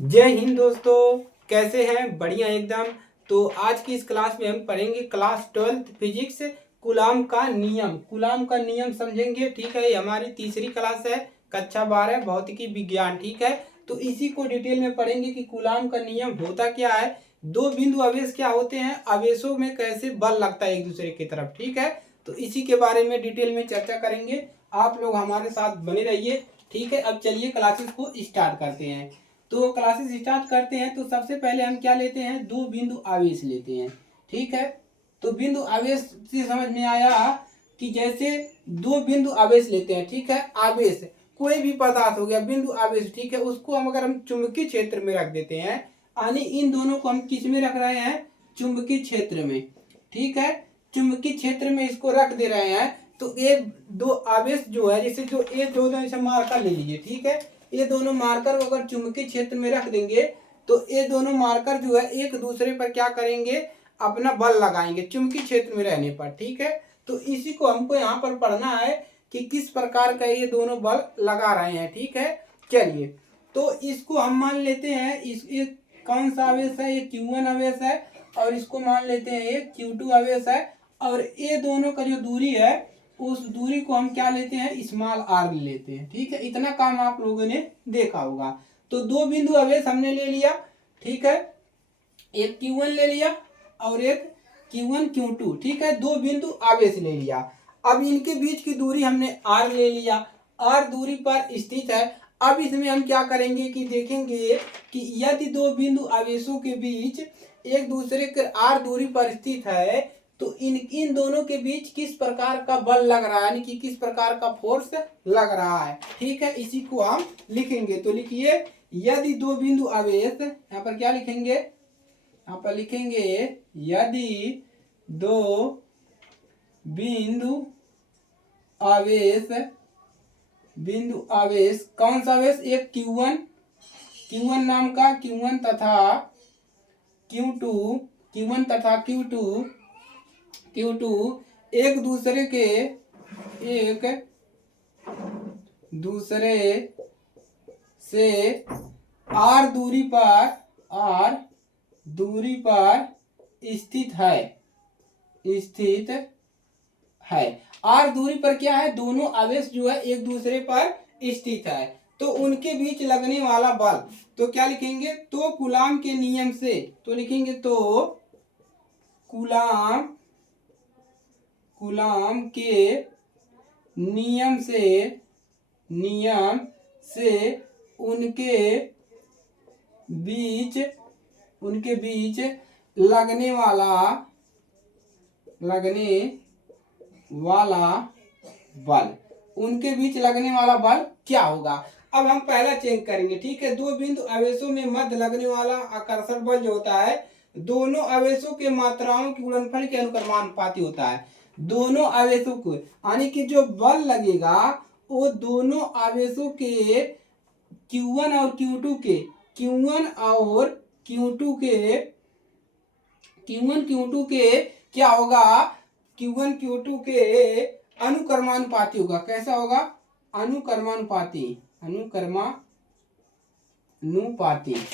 जय हिंद दोस्तों, कैसे हैं? बढ़िया एकदम। तो आज की इस क्लास में हम पढ़ेंगे क्लास 12 फिजिक्स कूलाम का नियम समझेंगे। ठीक है, ये हमारी तीसरी क्लास है, कक्षा 12 भौतिकी विज्ञान। ठीक है, तो इसी को डिटेल में पढ़ेंगे कि कूलाम का नियम होता क्या है, दो बिंदु आवेश क्या होते हैं, आवेशों में कैसे बल लगता है एक दूसरे की तरफ। ठीक है, तो इसी के बारे में डिटेल में चर्चा करेंगे। आप लोग हमारे साथ बने रहिए। ठीक है, अब चलिए क्लासेस को स्टार्ट करते हैं। तो क्लासेस स्टार्ट करते हैं। तो सबसे पहले हम क्या लेते हैं, दो बिंदु आवेश लेते हैं। ठीक है, तो बिंदु आवेश से समझ में आया कि जैसे दो बिंदु आवेश लेते हैं। ठीक है, आवेश कोई भी पदार्थ हो गया, बिंदु आवेश। ठीक है, उसको अगर हम चुंबकीय क्षेत्र में रख देते हैं, यानी इन दोनों को हम किस में रख रहे हैं, चुंबकीय क्षेत्र में। ठीक है, चुंबकीय क्षेत्र में इसको रख दे रहे हैं। तो ये दो आवेश जो है, जैसे जो ये दो जैसे मार्कर ले लीजिए। ठीक है, ये दोनों मार्कर को अगर चुंबकीय क्षेत्र में रख देंगे तो ये दोनों मार्कर जो है एक दूसरे पर क्या करेंगे, अपना बल लगाएंगे चुंबकीय क्षेत्र में रहने पर। ठीक है, तो इसी को हमको यहाँ पर पढ़ना है कि किस प्रकार का ये दोनों बल लगा रहे हैं। ठीक है, चलिए तो इसको हम मान लेते हैं, इस एक कौन सा आवेश है, ये Q1 आवेश है, और इसको मान लेते हैं ये Q2 आवेश है। और ये दोनों का जो दूरी है, उस दूरी को हम क्या लेते हैं, स्मॉल आर लेते हैं। ठीक है, इतना काम आप लोगों ने देखा होगा। तो दो बिंदु आवेश हमने ले लिया। ठीक है, एक Q1 ले लिया और एक Q1 Q2। ठीक है, दो बिंदु आवेश ले लिया। अब इनके बीच की दूरी हमने R ले लिया, R दूरी पर स्थित है। अब इसमें हम क्या करेंगे कि देखेंगे कि यदि दो बिंदु आवेशों के बीच एक दूसरे के R दूरी पर स्थित है तो इन दोनों के बीच किस प्रकार का बल लग रहा है, यानी कि किस प्रकार का फोर्स लग रहा है। ठीक है, इसी को हम लिखेंगे। तो लिखिए, यदि दो बिंदु आवेश, यहाँ पर क्या लिखेंगे, यहाँ पर लिखेंगे यदि दो बिंदु आवेश कौन सा आवेश, एक Q1 नाम का Q1 तथा Q2 एक दूसरे से R दूरी पर स्थित है। R दूरी पर क्या है, दोनों आवेश जो है एक दूसरे पर स्थित है, तो उनके बीच लगने वाला बल, तो क्या लिखेंगे, तो कूलाम के नियम से, तो लिखेंगे तो कूलाम के नियम से उनके बीच लगने वाला बल क्या होगा। अब हम पहला चेक करेंगे। ठीक है, दो बिंदु आवेशों में मध्य लगने वाला आकर्षण बल जो होता है, दोनों आवेशों के मात्राओं के गुणनफल के अनुक्रमानुपाती होता है। दोनों आवेशों को, यानी कि जो बल लगेगा वो दोनों आवेशों के Q1 और Q2 के क्या होगा, Q1 Q2 के अनुक्रमानुपाती होगा। कैसा होगा, अनुक्रमानुपाती।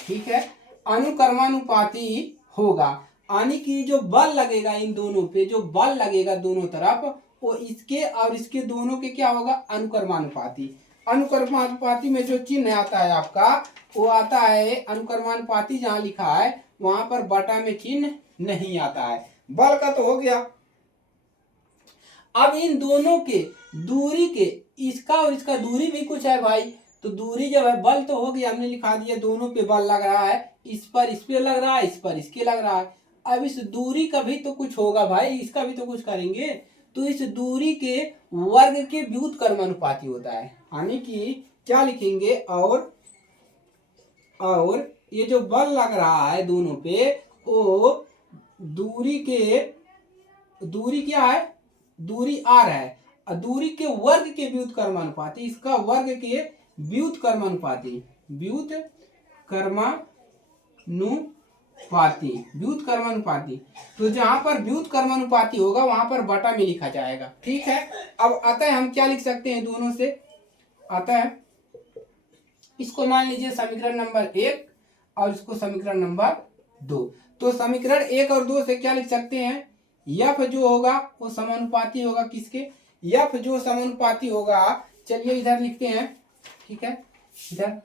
ठीक है, अनुक्रमानुपाती होगा, यानी कि जो बल लगेगा इन दोनों पे, जो बल लगेगा दोनों तरफ, वो इसके और इसके दोनों के क्या होगा, अनुक्रमानुपाती। अनुक्रमानुपाती में जो चिन्ह आता है आपका, वो आता है अनुक्रमानुपाती, जहां लिखा है वहां पर बटा में चिन्ह नहीं आता है। बल का तो हो गया। अब इन दोनों के दूरी के, इसका और इसका दूरी भी कुछ है भाई, तो दूरी जब है, बल तो हो गया, हमने लिखा दिया दोनों पे बल लग रहा है, इस पर इस पे लग रहा है, इस पर इसके लग रहा है। अब इस दूरी का भी तो कुछ होगा भाई, इसका भी तो कुछ करेंगे। तो इस दूरी के वर्ग के व्युत्क्रमानुपाती होता है, यानी कि क्या लिखेंगे, और ये जो बल लग रहा है दोनों पे, वो दूरी क्या है, दूरी R है, दूरी के वर्ग के व्युत्क्रमानुपाती, इसका वर्ग के व्युत्क्रमानुपाती। तो जहां पर व्युत्क्रमानुपाती होगा वहां पर बटा में लिखा जाएगा। ठीक है, अब आता है हम क्या लिख सकते हैं, दोनों से आता है, इसको मान लीजिए समीकरण नंबर 1 और इसको समीकरण नंबर 2। तो समीकरण 1 और 2 से क्या लिख सकते हैं, यफ जो होगा वो समानुपाती होगा किसके, यफ जो समानुपाती होगा, चलिए इधर लिखते हैं, ठीक है, इधर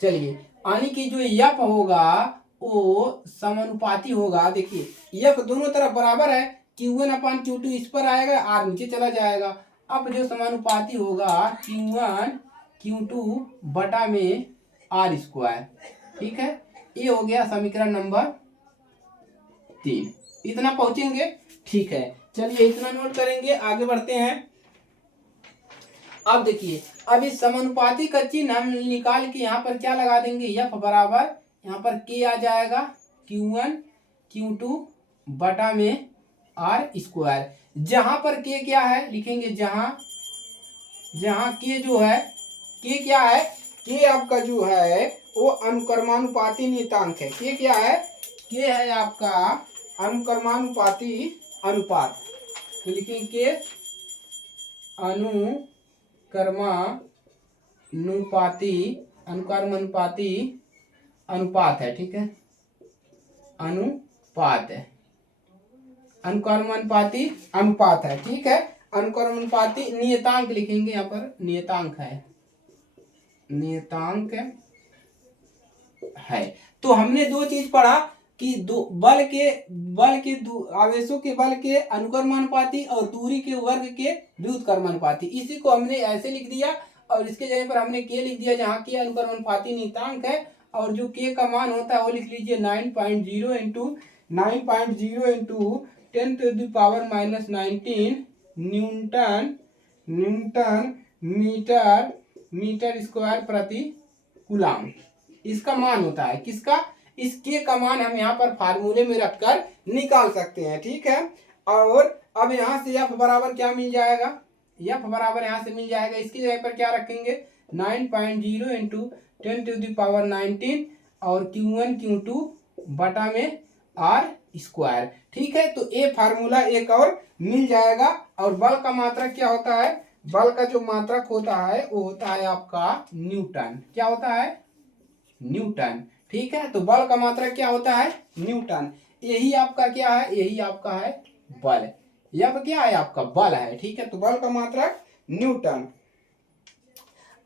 चलिए, यानी कि जो यफ होगा वो समानुपाती होगा। देखिए यफ दोनों तरफ बराबर है, Q1/Q2 इस पर आएगा, आर नीचे चला जाएगा। अब जो समानुपाती होगा Q1 Q2 बटा में R², ठीक है, ये हो गया समीकरण नंबर 3। इतना पहुंचेंगे, ठीक है, चलिए इतना नोट करेंगे, आगे बढ़ते हैं। अब देखिए, अब इस समानुपाती का चिन्ह हम निकाल के यहाँ पर क्या लगा देंगे, यफ बराबर यहाँ पर के आ जाएगा Q1 Q2 बटा में R²। जहां पर के क्या है लिखेंगे, जहां के जो है, के क्या है, के आपका जो है वो अनुक्रमानुपाती नियतांक है। के क्या है, के है आपका अनुक्रमानुपाती अनुपात, तो लिखेंगे के अनुक्रमानुपाती अनुपात है, ठीक है, अनुपात है, अनुक्रमानुपाती अनुपात है, ठीक है, अनुक्रमानुपाती नियतांक लिखेंगे, यहाँ पर नियतांक है, नियतांक है। तो हमने दो चीज पढ़ा कि दो बल के आवेशों के बल के अनुक्रमानुपाती और दूरी के वर्ग के व्युत्क्रमानुपाती, इसी को हमने ऐसे लिख दिया और इसके जगह पर हमने के लिख दिया, जहाँ के अनुक्रमानुपाती नियतांक है और जो के का मान होता है वो लिख लीजिए 9.0 इंटू 10⁻⁻⁹ न्यूटन मीटर स्क्वायर प्रति कूलम, इसका मान होता है। किसका, इस के का मान हम यहाँ पर फार्मूले में रखकर निकाल सकते हैं, ठीक है। और अब यहाँ से एफ बराबर क्या मिल जाएगा, एफ बराबर यहाँ से मिल जाएगा, इसकी जगह पर क्या रखेंगे 9.0 इंटू 10⁻⁹ और Q1 Q2 बटा में R², ठीक है। तो ये फार्मूला एक और मिल जाएगा। और बल का मात्रक क्या होता है, बल का जो मात्रक होता है वो होता है आपका न्यूटन, क्या होता है, न्यूटन, ठीक है। तो बल का मात्रक क्या होता है, न्यूटन, यही आपका क्या है, यही आपका है बल, यह क्या है आपका बल है, ठीक है। तो बल का मात्रक न्यूटन।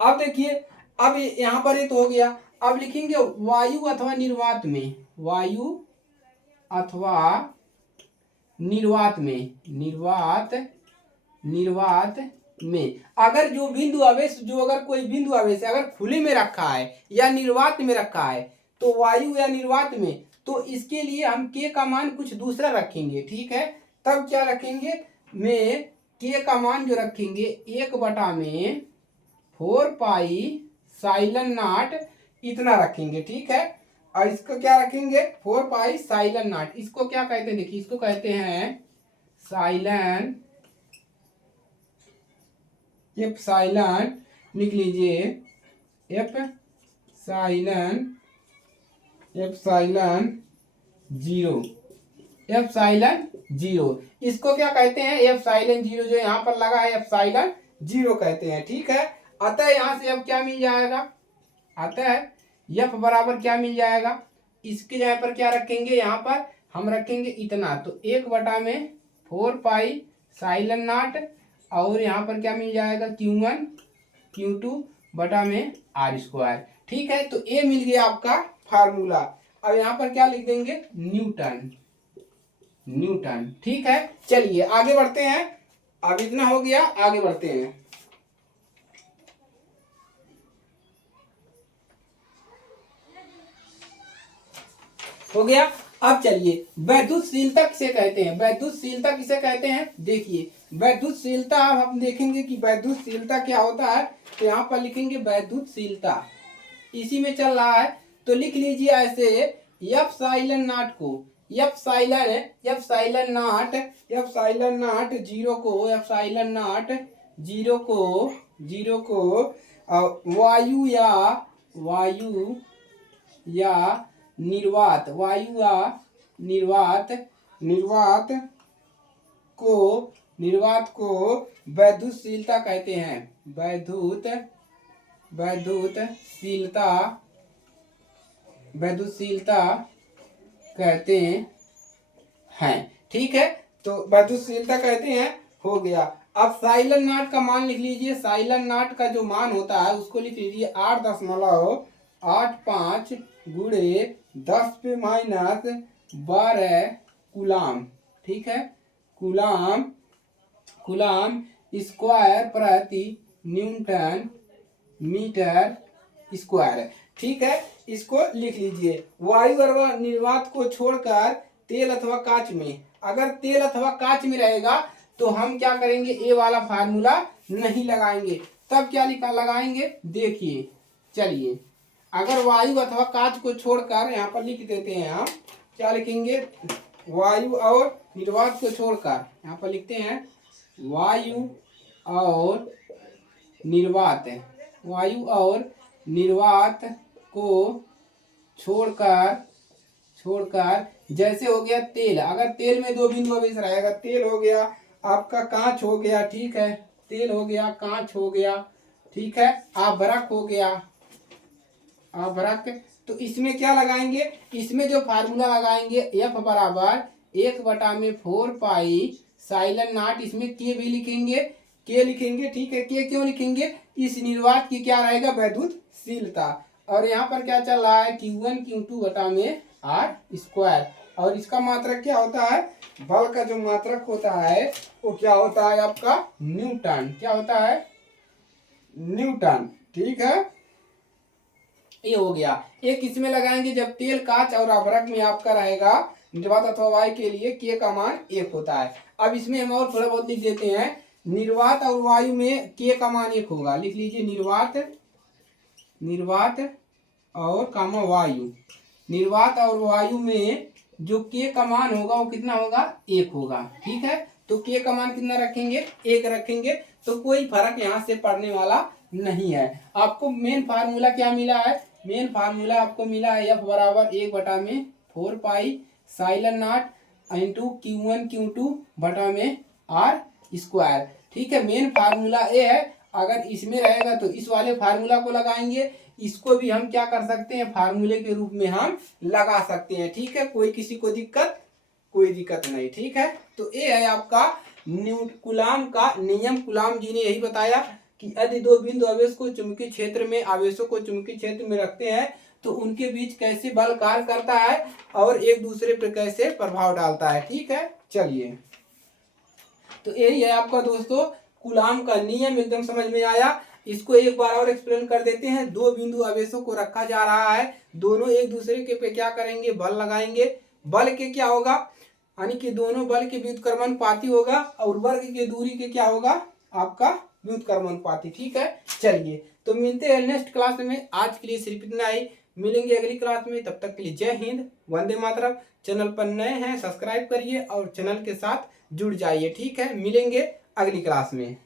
अब देखिए, अब यहाँ पर ये तो हो गया, अब लिखेंगे वायु अथवा निर्वात में, वायु अथवा निर्वात में अगर जो बिंदु आवेश, जो अगर कोई बिंदु आवेश अगर खुले में रखा है या निर्वात में रखा है, तो वायु या निर्वात में, तो इसके लिए हम के का मान कुछ दूसरा रखेंगे, ठीक है। तब क्या रखेंगे, में के का मान जो रखेंगे 1/4πε0 इतना रखेंगे, ठीक है। और इसको क्या रखेंगे 4πε0, इसको क्या कहते हैं, देखिए इसको कहते हैं साइलन, एप्सिलॉन लिख लीजिए, एप्सिलॉन 0, इसको क्या कहते हैं, एप्सिलॉन 0, जो यहाँ पर लगा है एप्सिलॉन 0 कहते हैं, ठीक है। अतः यहाँ से अब क्या मिल जाएगा, अतः एफ बराबर क्या मिल जाएगा, इसके जगह पर क्या रखेंगे, यहाँ पर हम रखेंगे इतना, तो 1/4πε0 और यहाँ पर क्या मिल जाएगा Q1 Q2 बटा में R², ठीक है। तो ये मिल गया आपका फार्मूला। अब यहाँ पर क्या लिख देंगे, न्यूटन, ठीक है। चलिए आगे बढ़ते हैं, अब इतना हो गया, आगे बढ़ते हैं। हो गया। अब चलिए वैद्युतशीलता किसे कहते हैं, वैद्युतशीलता किसे कहते हैं, देखिए वैद्युतशीलता अब हम देखेंगे कि वैद्युतशीलता क्या होता है। तो यहाँ पर लिखेंगे वैद्युतशीलता, इसी में चल रहा है, तो लिख लीजिए ऐसे, एप्सिलॉन0 को, एप्सिलॉन0 जीरो को वायु या निर्वात को वैद्युतशीलता कहते हैं, वैद्युतशीलता वैद्युतशीलता कहते हैं। ठीक है, तो वैद्युतशीलता कहते हैं, हो गया। अब साइलन नाट का मान लिख लीजिए। साइलन नाट का जो मान होता है उसको लिख लीजिए 8.85 गुणे 10⁻12 कूलाम। ठीक है, कूलाम कूलाम स्क्वायर प्रति न्यूटन मीटर स्क्वायर। ठीक है, इसको लिख लीजिए। वायु और निर्वात को छोड़कर तेल अथवा कांच में, अगर तेल अथवा कांच में रहेगा तो हम क्या करेंगे, ए वाला फार्मूला नहीं लगाएंगे। तब क्या लिखा लगाएंगे, देखिए चलिए। अगर वायु अथवा कांच को छोड़कर यहाँ पर लिख देते हैं हम, क्या लिखेंगे, वायु और निर्वात को छोड़कर, यहाँ पर लिखते हैं वायु और निर्वात, वायु और निर्वात को छोड़कर जैसे हो गया तेल। अगर तेल में दो बिंदु आवेश रहेगा, तेल हो गया आपका, कांच हो गया, ठीक है, तेल हो गया, कांच हो गया, ठीक है, आभरक हो गया, आभरक। तो इसमें क्या लगाएंगे, इसमें जो फार्मूला लगाएंगे F बराबर 1/4 पाई साइलन नाट, इसमें के भी लिखेंगे, के लिखेंगे। ठीक है, के क्यों लिखेंगे, इस निर्वात की क्या रहेगा, वैद्युतशीलता। और यहाँ पर क्या चल रहा है, Q1 Q2 बटा में आर स्क्वायर। और इसका मात्रक क्या होता है, बल का जो मात्रक होता है वो क्या होता है आपका, न्यूटन। क्या होता है, न्यूटन। ठीक है, ये हो गया। एक इसमें लगाएंगे जब तेल, कांच और आभरक में आपका रहेगा निर्वात अथवा वायु के लिए के का मान 1 होता है। अब इसमें हम और थोड़ा बहुत लिख देते हैं। निर्वात और वायु में के का मान 1 होगा, लिख लीजिए निर्वात और कामा वायु। निर्वात और वायु में जो के का मान होगा वो कितना होगा, 1 होगा। ठीक है, तो के का मान कितना रखेंगे, 1 रखेंगे। तो कोई फर्क यहाँ से पड़ने वाला नहीं है। आपको मेन फार्मूला क्या मिला है, मेन फार्मूला आपको मिला है F बराबर 1/4 पाई साइलन नाट इंटू Q1 Q2 बटा में आर स्क्वायर। ठीक है, मेन फार्मूला ये है। अगर इसमें रहेगा तो इस वाले फार्मूला को लगाएंगे, इसको भी हम क्या कर सकते हैं, फार्मूले के रूप में हम लगा सकते हैं। ठीक है, कोई किसी को कोई दिक्कत नहीं। ठीक है, तो ये है आपका कूलाम का नियम। कूलाम जी ने यही बताया कि यदि दो बिंदु आवेश को चुंबकीय क्षेत्र में, आवेशों को चुंबकीय क्षेत्र में रखते हैं तो उनके बीच कैसे बल कार्य करता है और एक दूसरे पर कैसे प्रभाव डालता है। ठीक है, चलिए, तो यही है आपका दोस्तों कूलाम का नियम। एकदम समझ में आया। इसको एक बार और एक्सप्लेन कर देते हैं। दो बिंदु आवेशों को रखा जा रहा है, दोनों एक दूसरे के पे क्या करेंगे, बल लगाएंगे। बल के क्या होगा, यानी कि दोनों बल के व्युत्क्रमानुपाती होगा और वर्ग के दूरी के क्या होगा, आपका व्युत्क्रमानुपाती। ठीक है, चलिए तो मिलते हैं नेक्स्ट क्लास में। आज के लिए सिर्फ इतना ही, मिलेंगे अगली क्लास में। तब तक के लिए जय हिंद, वंदे मातरम। चैनल पर नए हैं सब्सक्राइब करिए और चैनल के साथ जुड़ जाइए। ठीक है, मिलेंगे अगली क्लास में।